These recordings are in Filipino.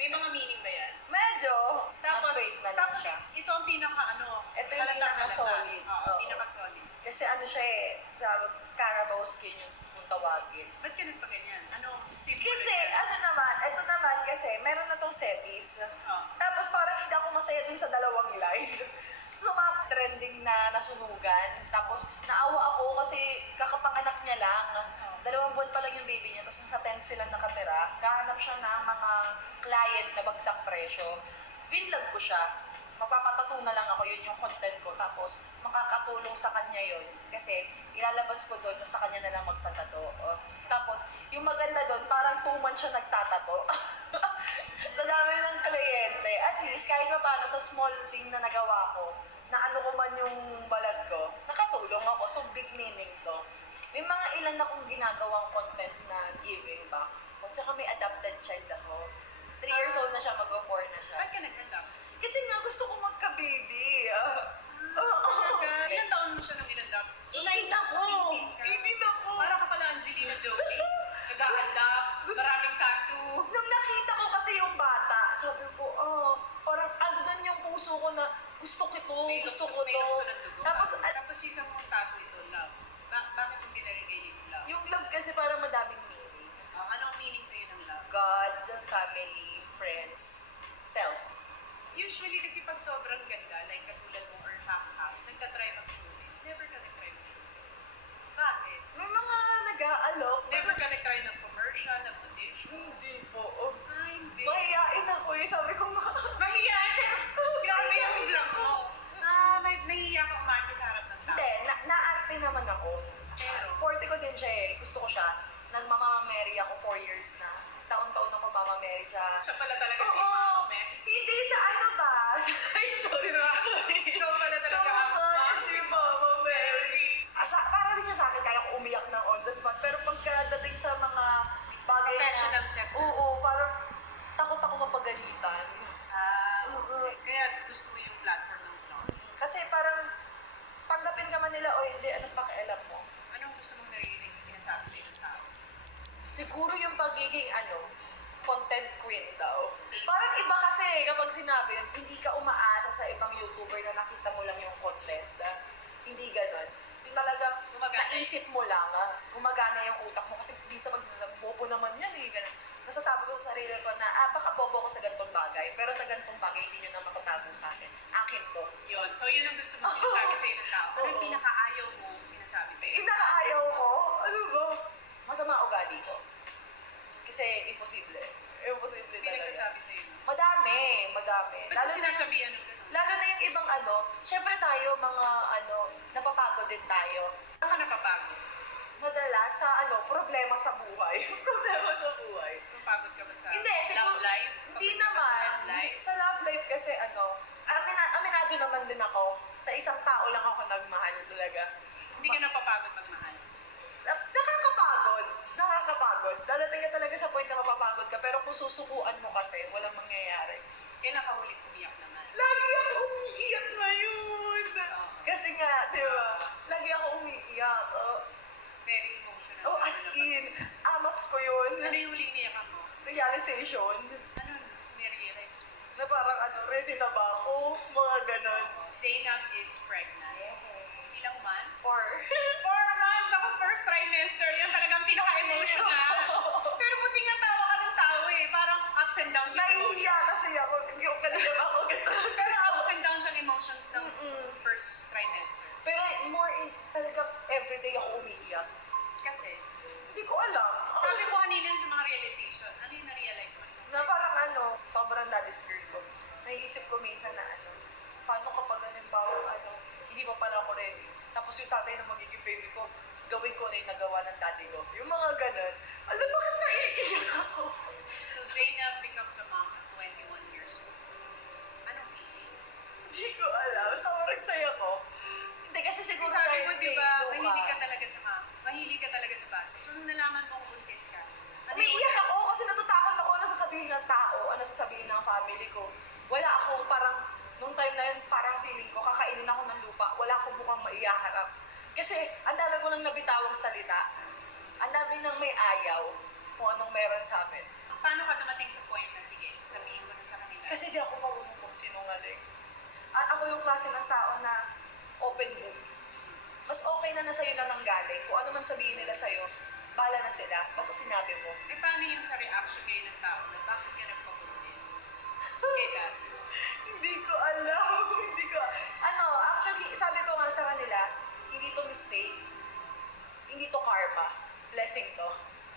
May mga meaning ba yan? Medyo, Tapos, fake na lang tapos siya. ito ang pinaka Ito yung pinaka-solid. Oo, Oo. pinaka-solid. Kasi ano siya eh, sa Carabao skin yung tawagin. Ba't ka nagpaganyan? Ano? Simple Kasi, yan? ito naman kasi, meron na tong sepis. Oo. Tapos parang hindi ako masaya dun sa dalawang line. So, mga trending na nasunugan. Tapos, naawa ako kasi kakapanganak niya lang. 2 buwan pa lang yung baby niya. Tapos, nasa tent sila nakatira. Kahanap siya ng mga client na bagsak presyo. Vinlog ko siya. Magpapatato na lang ako, yun yung content ko. Tapos, makakatulong sa kanya yun. Kasi, ilalabas ko doon na sa kanya na lang magpatato. Tapos, yung maganda doon, parang 2 months siya nagtatato. Sa dami ng kliyente. At least, kahit pa paano sa small thing na nagawa ko, na ano ko man yung balag ko, nakatulong ako. So, big meaning to. May mga ilan akong ginagawang content na giving back. At saka may adopted child ako. 3 years old na siya, mag-4 na siya. Ba't ka nag-adopt? Kasi nga gusto ko magka-baby. Talaga? Ilang taon mo siya nung in-adopt? 18 ako. 18 ka. 18 ako. Para ka pala Angelina Jolie. Nag-a-adopt, maraming tattoo. Nung nakita ko kasi yung bata, sabi ko, parang ano doon yung puso ko na gusto ko to, May gusto lukso- ko may to. lukso ng dugo. Tapos, Tapos isang mong tattoo ito, love. Bakit mo pinalagay yung love? yung love kasi parang madaming meaning. Anong meaning sa'yo ng love? God, family, friends, self. Usually kasi pag sobrang ganda, like katulad mo or half-half, nagtatry mag-showbiz. Never ka nag-try mag-showbiz. Bakit? May mga nag-aalok. Never ka nag-try ng commercial, ng audition. Hindi po. Hindi. Mahihain ako eh. Sabi ko nga. Mahiyain! Grabe yung vlog mo. May nahiya ka umarte sa harap ng tao. Hindi, naarte naman ako. Pero? Forte ko din siya eh. Gusto ko siya. Nagmamamary ako 4 years na. Taon-taon ako mamamary sa... Siya pala talaga si Oo. Mama Mary. Hindi sa ano ba? Ay, sorry na. Sorry. Ikaw pala talaga Tama si Mama Mary. Para din niya sa akin, kaya ko umiyak ng on the spot. Pero pagkadating sa mga bagay Professional na... setting. Oo, parang takot ako mapagalitan. Okay. Kaya gusto mo yung platform ng vlog. Kasi parang tanggapin ka man nila o hindi, anong pakialam mo? Anong gusto mong naririnig na sinasabi sa'yo ng tao? Siguro yung pagiging content queen daw. Parang iba kasi kapag sinabi yun, hindi ka umaasa sa ibang YouTuber na nakita mo lang yung content. Hindi ganon. Yung talagang Gumagana. naisip mo lang, gumagana yung utak mo. Kasi minsan pag sinasabi, bobo naman yan eh. Ganon. Nasasabi ko sa sarili ko na, baka bobo ko sa gantong bagay. Pero sa gantong bagay, hindi nyo na matatago sa akin. Akin to. Yun. So yun ang gusto mong sinasabi sa'yo ng tao. Ano yung Oo. pinakaayaw mo sinasabi sa'yo? Inakaayaw ko? Ano ba? Masama ugali ko. Kasi imposible. Imposible May talaga. nagsasabi sa'yo. Madami. Ba't mo sinasabihan ng ganun? Lalo na yung ibang syempre tayo mga napapagod din tayo. Ano ka napapagod? Madalas sa problema sa buhay. Problema sa buhay. Napapagod ka ba sa Hindi, siguro, love life? hindi Pagod ka ba naman. sa love life? Sa love life kasi aminado naman din ako. Sa isang tao lang ako nagmahal talaga. Hindi ka napapagod magmahal. Nakakapagod. Nakakapagod. Dadating ka talaga sa point na mapapagod ka. Pero kung susukuan mo kasi, walang mangyayari. Kailan ka huli umiyak naman? Lagi ako umiiyak ngayon. Kasi nga, di ba? Lagi ako umiiyak. Very emotional. Oh, as in, amats ko yun. Ano yung huling niyakan mo? Realization. Ano nirealize mo? Na parang ready na ba ako? Mga ganon. Zainab is pregnant. Ilang months? Or, 4 months! Ako first trimester. Yan talagang pinaka-emotional. Pero buti nga tawa ka ng tao eh. Parang ups and downs yung naiiyak emotions. kasi ako. Yung kanina ako ganon. Pero ups and downs ang emotions ng first trimester. Pero talaga everyday ako umiiyak. Kasi, Hindi ko alam. sabi ko kanina sa mga realization, ano yung na-realize mo? Na parang sobrang daddy's girl ko. Naiisip ko minsan na paano kapag halimbawa hindi pa pala ako ready. Tapos yung tatay na magiging baby ko, gawin ko na yung nagawa ng daddy ko. Yung mga ganun. Alam, bakit naiiyak ako? So, Zainab becomes a mom at 21 years old. Anong feeling? Hindi ko alam. Sobrang saya ko. Hindi kasi Kasi siguro sabi dahil mo, di kay ba, Lucas. mahilig ka talaga sa mom. Mahilig ka talaga sa bata. So, nung nalaman mong buntis ka, Umiiyak ako kasi natatakot ako na sasabihin ng tao, sasabihin ng family ko. Wala akong parang, nung time na yun, parang feeling ko, kakainin ako ng lupa, wala akong mukhang maiyaharap. Kasi, ang dami ko nang nabitawang salita. Ang dami nang may ayaw kung anong meron sa amin. paano ka dumating sa point na, sige, sasabihin Kasi di ako marunong magsinungaling. At ako yung klase ng tao na open book. Mas okay na sa'yo na nanggaling. Kung ano man sabihin nila sa'yo, bala na sila. Basta sinabi mo. Eh, paano yung sa reaction kayo ng tao na bakit ka nagpabuntis? Kay Dad. Hindi ko alam. Hindi ko. Actually, sabi ko nga sa kanila, hindi to mistake. Hindi to karma. Blessing to.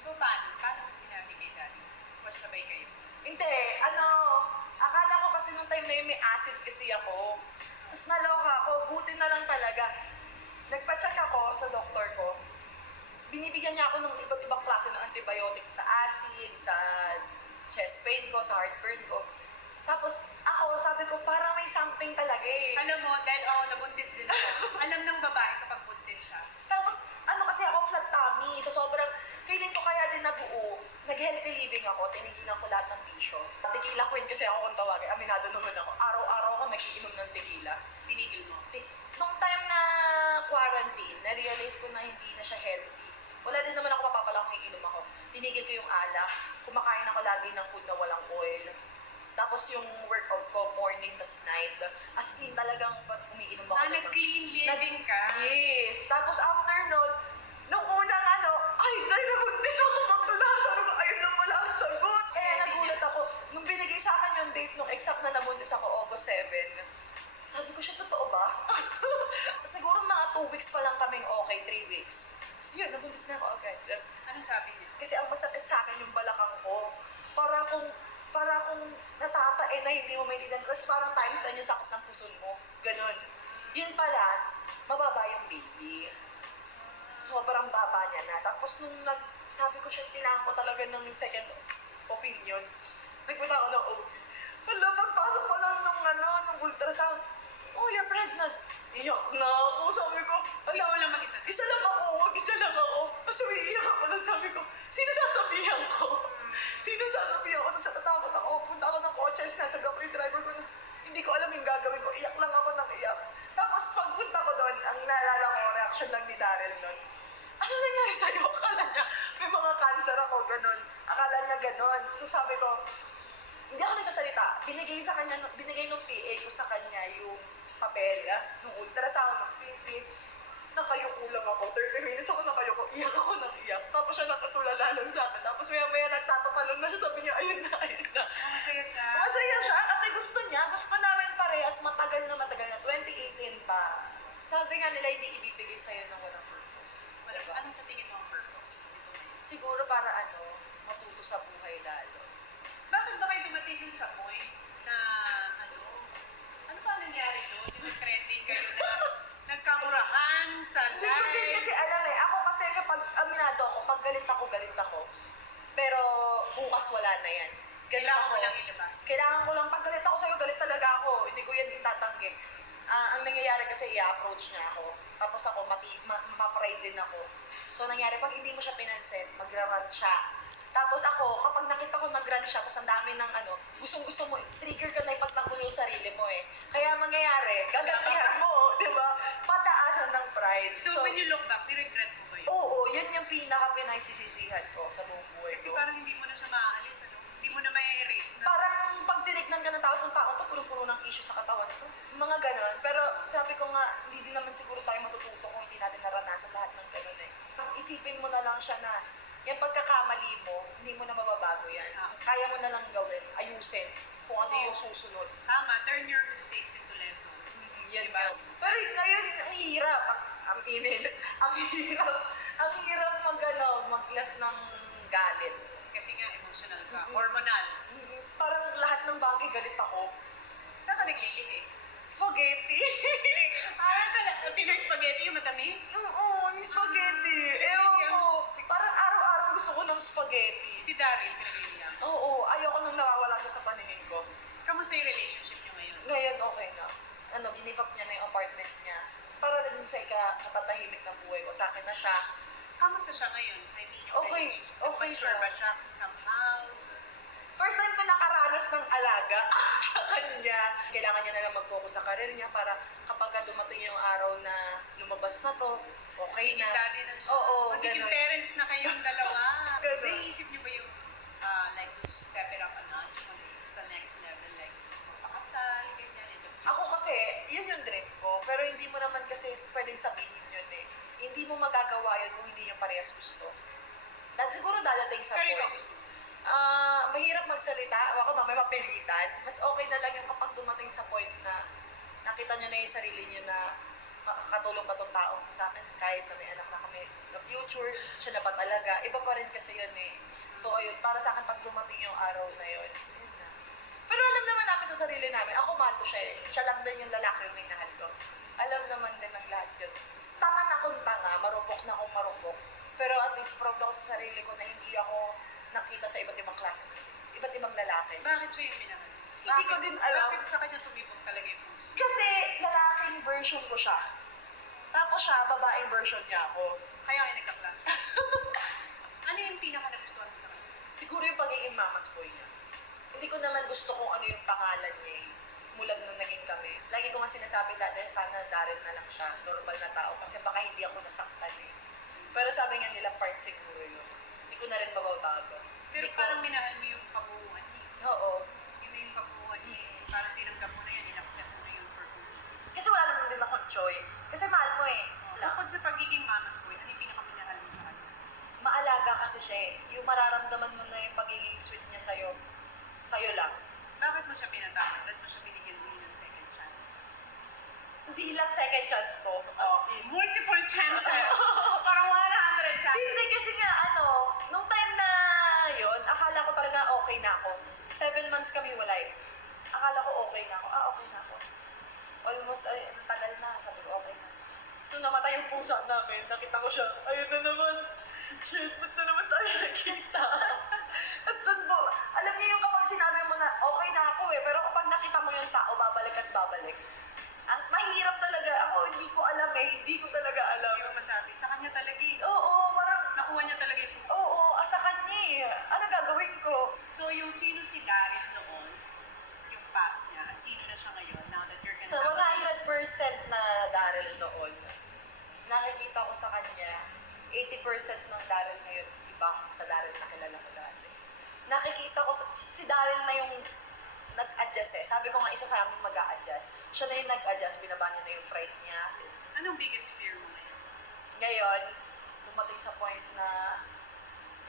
So, paano? Paano mo sinabi kay Dad? Sabay kayo? Hindi, akala ko kasi nung time na yun may acid kasi ako. Tapos naloka ako, buti na lang talaga. Nagpa-check ako sa doktor ko. Binibigyan niya ako ng iba't ibang klase ng antibiotic sa acid, sa chest pain ko, sa heartburn ko. Tapos ako, sabi ko, parang may something talaga eh. Alam mo, dahil nabuntis din ako. Alam ng babae kapag buntis siya. Tapos, kasi ako flat tummy. So, sobrang feeling ko kaya din nabuo. Nag-healthy living ako. Tinigilan ko lahat ng bisyo. Tequila queen kasi ako kung tawagin. Aminado naman ako. Araw-araw ako nagiinom ng tequila. Tinigil mo. Nung time na quarantine, na-realize ko na hindi na siya healthy. Wala din naman ako mapapala kung iinom ako. Tinigil ko yung alak. Kumakain ako lagi ng food na walang oil. Tapos yung workout ko, morning tas night. As in, talagang umiinom ako. Nag-clean living ka? Yes. Tapos after nun, nung unang ay, dahil nabuntis ako, magtulasan ako, ayun na pala ang sagot. Kaya nagulat ako. Nung binigay sa akin yung date nung exact na nabuntis ako, August 7, sabi ko siya, totoo ba? Siguro mga 2 weeks pa lang kaming okay, 3 weeks. So yun, nabuntis na ako agad. Anong sabi niya? Kasi ang masakit sa akin yung balakang ko. Para kung natatae na hindi mo maintindihan. Tapos parang times na yung sakit ng puson mo. Ganon. Yun pala, mababa yung baby. Sobrang baba niya na. Tapos nung sabi ko siya, kailangan ko talaga ng second opinion. Nagpunta ako ng OB. Hala, pagpasok pa lang nung ultrasound. Oh, you're pregnant. Iyak na ako. Sabi ko, Ikaw lang mag-isa. isa lang ako. Tapos umiiyak ako lang. Sabi ko, sino sasabihan ko? Tapos natatakot ako. Punta ako ng kotse. Sinasaga ko yung driver ko na hindi ko alam yung gagawin ko. Iyak lang ako ng iyak. Tapos pagpunta ko doon, ang naalala ko, reaction lang ni Daryl noon. Ano nangyari sa'yo? Akala niya, may mga cancer ako, ganun. Akala niya ganun. So sabi ko, hindi ako nagsasalita. Binigay nung PA ko sa kanya yung papel, nung ultrasound, ng PT. Nakayuko lang ako. 30 minutes ako nakayuko. Iyak ako ng iyak. Tapos siya nakatulala lang sa akin. Tapos maya nagtatatalon na siya. Sabi niya, ayun na. Masaya siya. Masaya siya kasi gusto namin parehas matagal na 2018 pa. Sabi nga nila, hindi ibibigay sa'yo ng walang purpose. Diba? Anong sa tingin mo ang purpose? Ito ngayon. Siguro para matuto sa buhay lalo. Bakit ba kayo dumating yung sa point na ano pa nangyari doon? Nag-trending kayo na nagkamurahan sa Hindi ko din live? kasi alam eh. Ako kasi kapag aminado ako, pag galit ako. Pero bukas wala na yan. Kailangan mo lang ilabas. Kailangan ko lang, pag galit ako sa'yo, galit talaga ako. Hindi ko yan itatanggi. Ang nangyayari kasi i-approach niya ako. Tapos ako, ma-pride din ako. So nangyari, pag hindi mo siya pinansin, magra-rant siya. Tapos ako, kapag nakita ko nag-rant siya, tapos ang dami ng gustong-gusto mo, trigger ka na ipagtanggol yung sarili mo eh. Kaya mangyayari, gagantihan mo, di ba? Pataasan ng pride. So, when you look back, regret mo ba yun? Oo, yun yung pinaka-pinagsisisihan ko sa buong buhay Kasi ko. parang hindi mo na siya maaalis, Hindi mo na may erase na. Parang pag tinignan ka ng tao, itong taong to, punong-puno ng issue sa katawan ko. Mga ganon. Pero sabi ko nga, hindi din naman siguro tayo matututo kung hindi natin naranasan lahat ng ganon eh. Isipin mo na lang siya na, yung pagkakamali mo, hindi mo na mababago yan. Kaya mo na lang gawin, ayusin kung ano yung susunod. Tama, turn your mistakes into lessons. Yan Diba? Pero ngayon, ang hirap. Ang init. Ang hirap mag-glass ng galit. Kasi nga, emotional ka. Hormonal. Parang lahat ng bagay galit ako. Saan ka naglilihi? Spaghetti. Pinoy spaghetti yung matamis? Oo, yung spaghetti. Ewan ko. Parang araw-araw gusto ko ng spaghetti. Si Daryl, pinaglilihan. Oo, ayoko nang nawawala siya sa paningin ko. Kamusta yung relationship niyo ngayon? Ngayon, okay na. Ginive up niya na yung apartment niya. Para na din sa katatahimik ng buhay ko. Sa akin na siya. Kamusta siya ngayon? I mean, yung Okay, relationship. okay Mature siya. ba siya somehow? First time ko nakaranas ng alaga sa kanya. Kailangan niya na lang mag-focus sa career niya para kapag dumating yung araw na lumabas na to, okay Magiging na. daddy na siya. Oo, Magiging ganun. parents na kayong dalawa. Ganun. Naisip niyo ba yung like to step it up a notch sa next level? Like, yun yung dream ko. Pero hindi mo naman kasi pwedeng sabihin yun eh. Hindi mo magagawa yun kung hindi yung parehas gusto. Dahil siguro dadating sa Pero ikaw point. gusto mo. Mahirap magsalita, baka mamaya mapilitan. Mas okay na lang yung kapag dumating sa point na nakita nyo na yung sarili nyo na makakatulong ba tong taong to sa akin kahit na may anak na kami na future, siya na ba talaga? Iba pa rin kasi yun eh. So ayun, para sa akin pag dumating yung araw na yun, yun na. Pero alam naman namin sa sarili namin, ako mahal ko siya eh. Siya lang din yung lalaki yung minahal ko. Alam naman din ng lahat yun. Tanga na akong tanga, marupok na akong marupok. Pero at least proud ako sa sarili ko na hindi ako nakita sa iba't ibang klase, iba't ibang lalaki. Bakit siya yung minahal? Hindi ko din alam. Bakit sa kanya tumibok talaga yung puso? Kasi lalaking version ko siya. Tapos siya, babaeng version niya ako. Kaya kayo nagka-clash. Ano yung pinaka nagustuhan mo sa kanya? Siguro yung pagiging mamas boy niya. Hindi ko naman gusto kung ano yung pangalan niya eh. Mula nung naging kami. Lagi ko nga sinasabi dati, sana Darren na lang siya, normal na tao. Kasi baka hindi ako nasaktan eh. Pero sabi nga nila, part siguro yun. Hindi ko na rin mababago. Pero Hindi ko- parang minahal mo yung kabuuan niya. Oo. Yun na yung kabuuan niya. Parang tinanggap mo na yan, in-accept mo na yun for who he is. Kasi wala naman din akong choice. Kasi mahal mo eh. Wala. Bukod sa pagiging mama's boy, ano yung pinakaminahal mo sa kanya? Maalaga kasi siya eh. Yung mararamdaman mo na yung pagiging sweet niya sa'yo, sa'yo lang. Bakit mo siya pinatawad? Ba't mo siya binigyan uli ng second chance? Hindi lang second chance to. As in. Multiple chances. Parang 100 chances. Hindi kasi nga nung time na yon, akala ko talaga okay na ako. 7 months kami walay. Akala ko okay na ako. Okay na ako. Almost, ang tagal na. Sabi ko, okay na. So, namatay yung puso namin. Nakita ko siya, ayun na naman. Shit, ba't na naman tayo nakita? Tapos doon po, alam niyo yung kapag sinabi mo na, okay na ako eh, pero kapag nakita mo yung tao, babalik at babalik. Ang mahirap talaga. Ako, hindi ko alam eh. Hindi ko talaga alam. Hindi ko masabi. Sa kanya talaga eh. Oo, parang, Nakuha niya talaga yung puso. oo, sa kanya eh. Ano gagawin ko? So, yung sino si Daryl noon, yung past niya, at sino na siya ngayon, now that you're gonna Sa have a 100% na Daryl noon, nakikita ko sa kanya, 80% ng Daryl ngayon, iba sa Daryl na kilala ko dati. Nakikita ko, si Daryl na yung nag-adjust eh. Sabi ko nga, isa sa amin mag-a-adjust. Siya na yung nag-adjust, binaba niya na yung pride niya. Anong biggest fear mo ngayon? Ngayon, dumating sa point na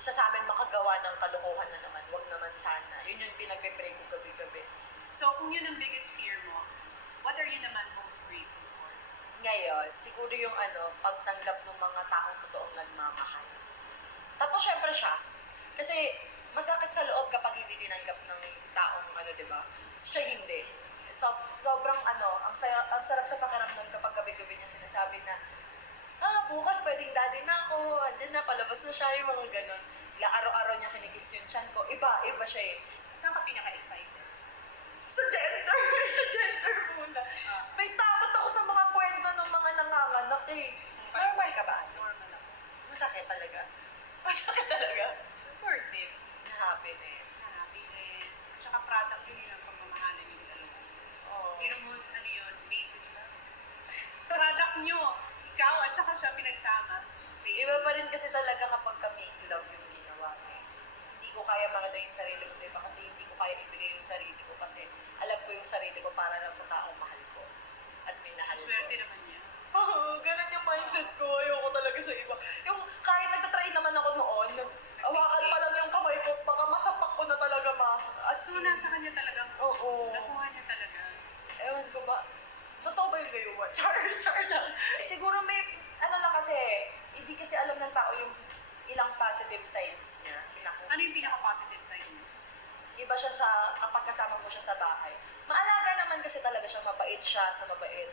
isa sa amin makagawa ng kalokohan na naman, wag naman sana. Yun yung pinagpe-pray ko gabi-gabi. So, kung yun ang biggest fear mo, what are you naman most grateful for? Ngayon, siguro yung pagtanggap ng mga taong totoong nagmamahal. Tapos syempre siya, kasi masakit sa loob kapag hindi tinanggap ng taong di ba? Siya hindi. So, sobrang ang sarap sa pakiramdam kapag gabi-gabi niya sinasabi na, bukas pwedeng daddy na ako, andyan na, palabas na siya, yung mga ganun. Araw-araw niya kinikis yung chan ko. Iba siya eh. Saan ka pinaka-excited? Sa gender, sa gender muna. May takot ako sa mga kwento ng mga nanganganak eh. Normal ka ba? Normal ako. Masakit talaga. Masakit talaga. Worth it. Na happiness. Na happiness. At saka product yun ang pagmamahalan yung dalawa. Oh. Pero mo, made, di ba? Product nyo. Ikaw at saka siya pinagsama. Iba pa rin kasi talaga kapag kami love yung ginawa eh. Hindi ko kaya makita yung sarili ko sa iba kasi hindi ko kaya ibigay yung sarili ko kasi alam ko yung sarili ko para lang sa taong mahal ko at minahal ko. Swerte naman niya. Oo, ganun yung mindset ko. Ayoko talaga sa iba. Yung kahit nagtatry naman ako noon, awakan pa lang yung kamay ko, baka masapak ko na talaga as So, nasa kanya talaga. Oo. Nakuha niya talaga. Ewan ko ba? Totoo ba yung gayuwa? Char lang. Siguro may, lang kasi, hindi kasi alam ng tao yung ilang positive sides niya. Ano yung pinaka-positive side niya? Iba siya kapag kasama mo siya sa bahay. Maalaga naman kasi talaga siya, mabait siya sa mabait.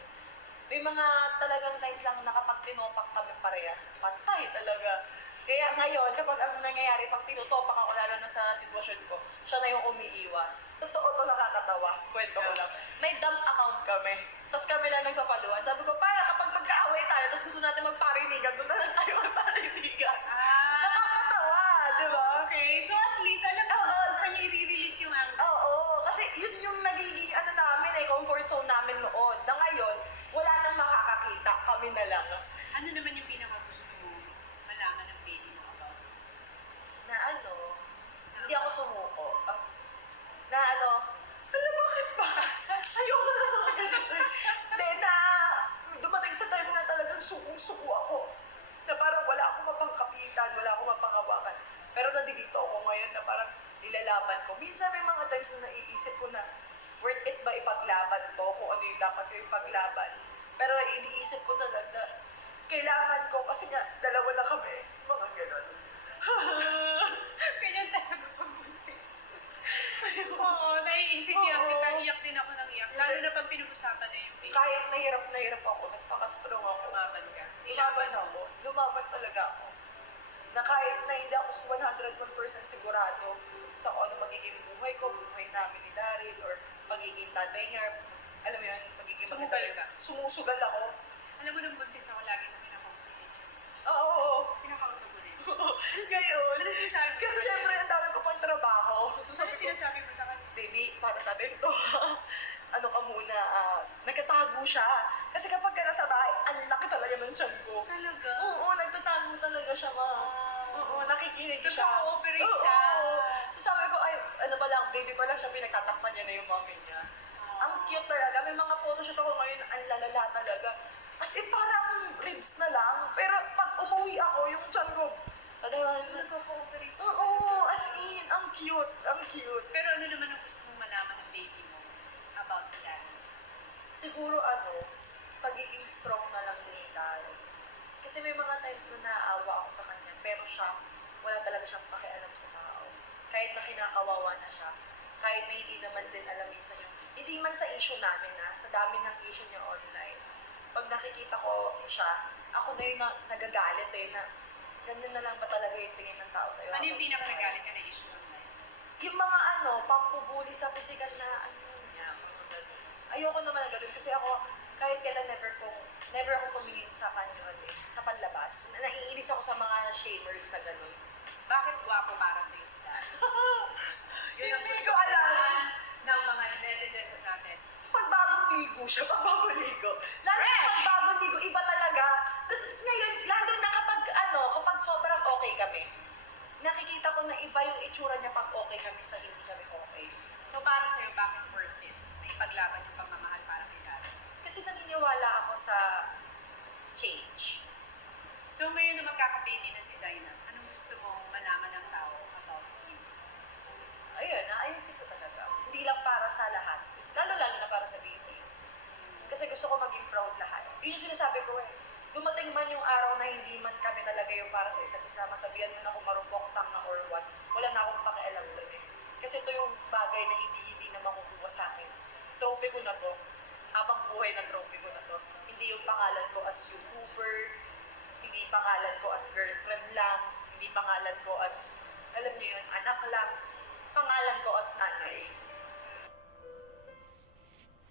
May mga talagang times lang na kapag tinopak kami parehas, patay talaga. Kaya ngayon, kapag ang nangyayari, pag tinutopak ako, lalo na sa sitwasyon ko, siya na yung umiiwas. Totoo to, nakakatawa. Kwento ko lang. May dump account kami. Tapos kami lang nagpapaluan. Sabi ko, para kapag magkaaway tayo, tapos gusto natin magparinigan, doon na lang tayo magparinigan. Nakakatawa, di ba? Okay, so at least, alam mo, saan niya i-release yung anger? Oo, kasi yun yung nagiging namin comfort zone namin noon. Na ngayon, wala nang makakakita, kami na lang. Ano naman yung pinaka-gusto mo malaman ng baby mo about? Na hindi ako sumuko. Na alam bakit ba? Ayoko na mga ganito eh. Hindi, sukong-suko ako. Na parang wala akong mapangkapitan, wala akong mapanghawakan. Pero nandito ako ngayon na parang nilalaban ko. Minsan may mga times na naiisip ko na worth it ba ipaglaban to kung ano yung dapat ko ipaglaban. Pero iniisip ko talaga na kailangan ko kasi nga dalawa na kami. Mga ganon. Ganyan talaga pag buntis. Oo, naiintindihan Oo. kita. Iyak din ako ng iyak. Lalo na pag pinag-usapan na yung baby. Kahit nahirap ako, nagpaka-strong ako. Lumaban ka. Lumaban ako. Lumaban talaga ako. Na kahit na hindi ako 101% sigurado sa kung ano magiging buhay ko, buhay namin ni Daryl, or pagiging tatay niya, alam mo yun, pagiging Sumugal maganda- ka. Sumusugal ako. Alam mo nung buntis ako, lagi na pinakausap ko. Oo. Pinakausap ko rin. Ngayon, Ano sinasabi mo kasi sa syempre ang dami ko pang trabaho. So Ano sabi ko, sinasabi mo sa kanya? baby, para sa atin to. Ano ka muna, nagtatago siya. Kasi kapag ka nasa bahay, ang laki talaga ng tiyan ko. Talaga? Oo, nagtatago talaga siya, ma. Oo, nakikinig siya. Nagko-cooperate Oo, siya. So sabi ko, ay, ano pa lang, baby pa lang siya, pinagtatakpan niya na yung mommy niya. Ang cute talaga. May mga photoshoot ako ngayon, ang lalala talaga. As in, para akong ribs na lang. Pero pag umuwi ako, yung tiyan ko, tadahan na. Nagko-cooperate. Oo, as in, ang cute, ang cute. Pero ano naman ang gusto mong malaman ng baby mo about sa daddy? Siguro pagiging strong na lang ni Daryl. Kasi may mga times na naaawa ako sa kanya, pero siya, wala talaga siyang pakialam sa tao. Kahit na kinakawawa na siya, kahit na hindi naman din alam minsan yung, hindi man sa issue namin sa dami ng issue niya online. Pag nakikita ko siya, ako na yung nagagalit na ganyan na lang ba talaga yung tingin ng tao sa'yo? Ano yung pinaka-nagalit ka na issue online? Yung mga pampubuli sa physical na niya, mga ganun. Ayoko naman ng ganun kasi ako, kahit kailan never ako tumingin sa kanya, sa panlabas. Naiinis ako sa mga shamers na ganun. Bakit gwapo para sa si daddy? Yun ang Hindi gusto ko alam. ng mga netizens natin. Pagbagong ligo siya, pagbagong ligo. Lalo na Fresh! pagbagong ligo, iba talaga. Tapos ngayon, lalo na kapag sobrang okay kami. Nakikita ko na iba yung itsura niya pag okay kami sa hindi kami okay. So para sa'yo, bakit worth it na ipaglaban yung pagmamahal para kay daddy? Kasi naniniwala ako sa change. So ngayon na magkaka-baby na si Zainab, anong gusto mong malaman ng tao about you? Ayun, naayusin ko talaga. Hindi lang para sa lahat. Lalo-lalo na para sa baby. Kasi gusto ko maging proud lahat. Yun yung sinasabi ko Dumating man yung araw na hindi man kami talaga yung para sa isa't isa, masabihan mo na kung marupok, tanga, or what, wala na akong pakialam doon Kasi ito yung bagay na hindi na makukuha sa akin. Trophy ko na to. Habang buhay na trophy ko na to. Hindi yung pangalan ko as YouTuber, hindi pangalan ko as girlfriend lang, hindi pangalan ko as, alam niyo yun, anak lang. Pangalan ko as nanay.